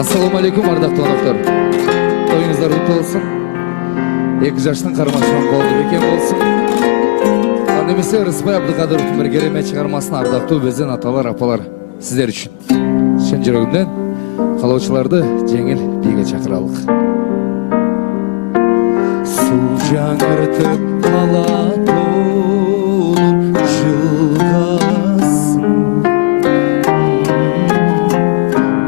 Assalamu alaikum ардактуу коноктор. Тоюңуздар куттуу болсун. 2 жаштын кармашынан колду бекен болсун. Аны эмесе Рыспай Абдыкадыровдун бир керемет чыгармасын ардактуу безден аталар, апалар сиздер үчүн. Чын жүрөгүмдөн каалоочуларды жеңил бийге чакыралык. Суу жаңыртып кала толуп жылгасын.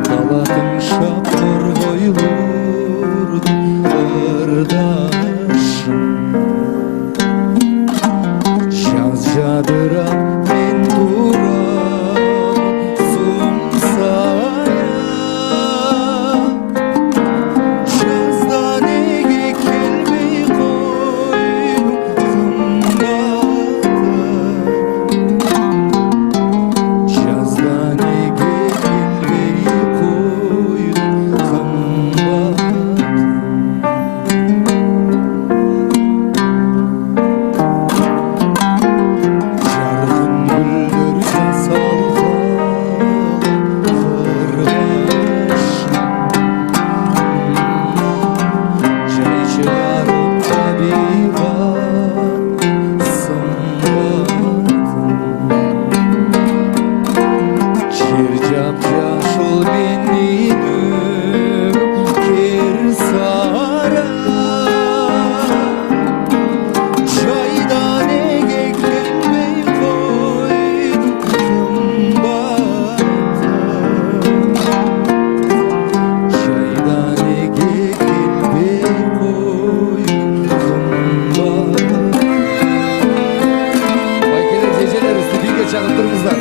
Далатын шапыр койлурдун ырдашын. Жаз жадырап мен турам сумсая. Жазда неге келбей койдуң кымбатым. Жазда неге келбей койдуң кымбатым. Жарқын гүлдер жасалған қырғашын. Жай шығарып табиғат сымбатын. Жер жап-жасыл менің өмірім кер сара. Жайда неге келбей койдуң кымбатым. Жайда неге келбей койдуң кымбатым. Байкелер, жежелер, студийге чагып турыңуздар,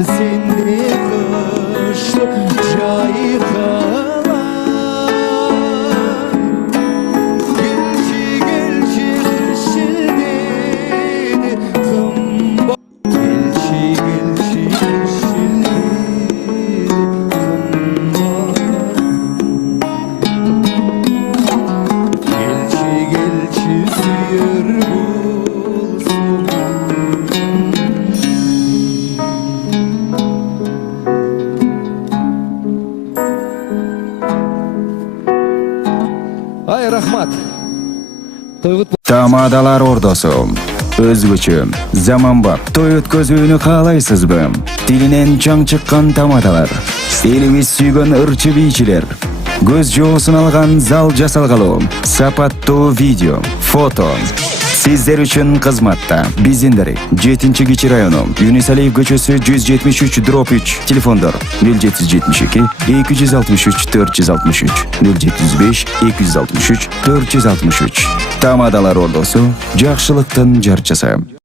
сенде кышты жайқала. Келші, келші, кішілдеді қымбат. Келші, келші, кішілдеді қымбат. Келші, келші, сүйер болсын. Ай, рахмат. Тамадалар ордосу өзгөчө заманбап той өткөзүүнү каалайсызбы? Тилинен чаң чыккан тамадалар, элибиз сүйгөн ырчы бийчилер, көз жоосун алган зал жасалгалуу, сапаттуу видео, фото сиздер үчүн кызматта. Биздин дарек 7-Кичи району, Юнусалиев көчөсү 173/3, телефондор 0772 263 463, 075 263 463. Тамадалар ордосу, жакшылыктын жарчысы.